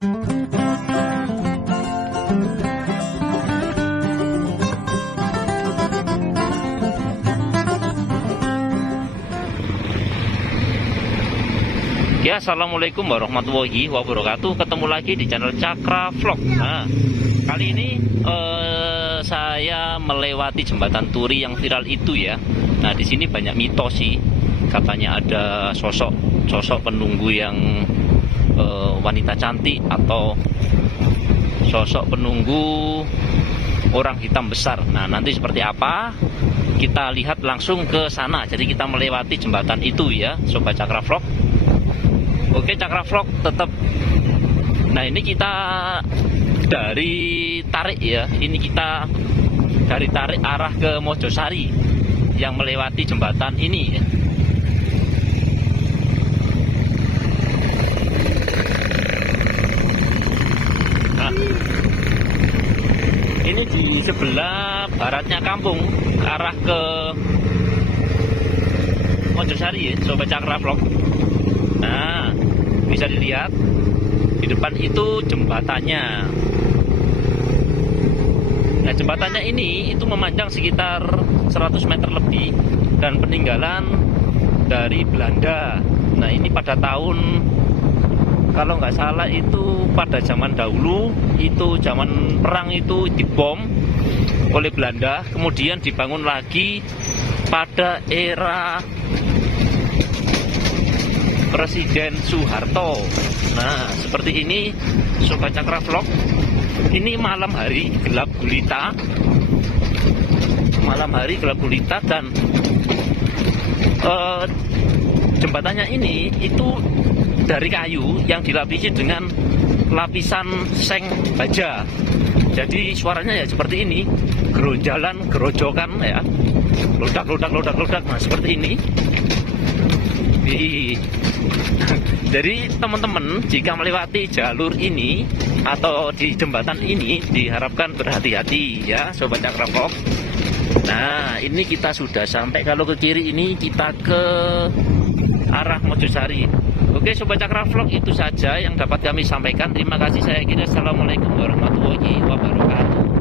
Ya, assalamualaikum warahmatullahi wabarakatuh. Ketemu lagi di channel Cakra Vlog. Nah, kali ini saya melewati jembatan Turi yang viral itu ya. Nah, di sini banyak mitos sih. Katanya ada sosok penunggu yang wanita cantik atau sosok penunggu orang hitam besar. Nah, nanti seperti apa? Kita lihat langsung ke sana. Jadi kita melewati jembatan itu ya, Sobat Cakra Vlog. Oke, Cakra Vlog tetap. Nah, ini kita dari Tarik ya. Ini kita dari Tarik arah ke Mojosari yang melewati jembatan ini ya. Nah, ini di sebelah baratnya kampung arah ke Mojosari ya, Sobat Cakra Vlog. Nah, bisa dilihat di depan itu jembatannya. Nah, jembatannya ini itu memanjang sekitar 100 meter lebih dan peninggalan dari Belanda. Nah, ini pada tahun, kalau nggak salah itu pada zaman dahulu, itu zaman perang itu dibom oleh Belanda, kemudian dibangun lagi pada era Presiden Soeharto. Nah, seperti ini Sobat Cakra Vlog. Ini malam hari gelap gulita. Malam hari gelap gulita dan jembatannya ini itu dari kayu yang dilapisi dengan lapisan seng baja. Jadi suaranya ya seperti ini, geronjalan, gerojokan ya. Lodak. Nah, seperti ini. Jadi teman-teman jika melewati jalur ini atau di jembatan ini diharapkan berhati-hati ya, Sobat Cakra Vlog. Nah, ini kita sudah sampai. Kalau ke kiri ini kita ke arah Mojosari. Oke, Sobat Cakra Vlog, itu saja yang dapat kami sampaikan. Terima kasih, saya kira. Assalamualaikum warahmatullahi wabarakatuh.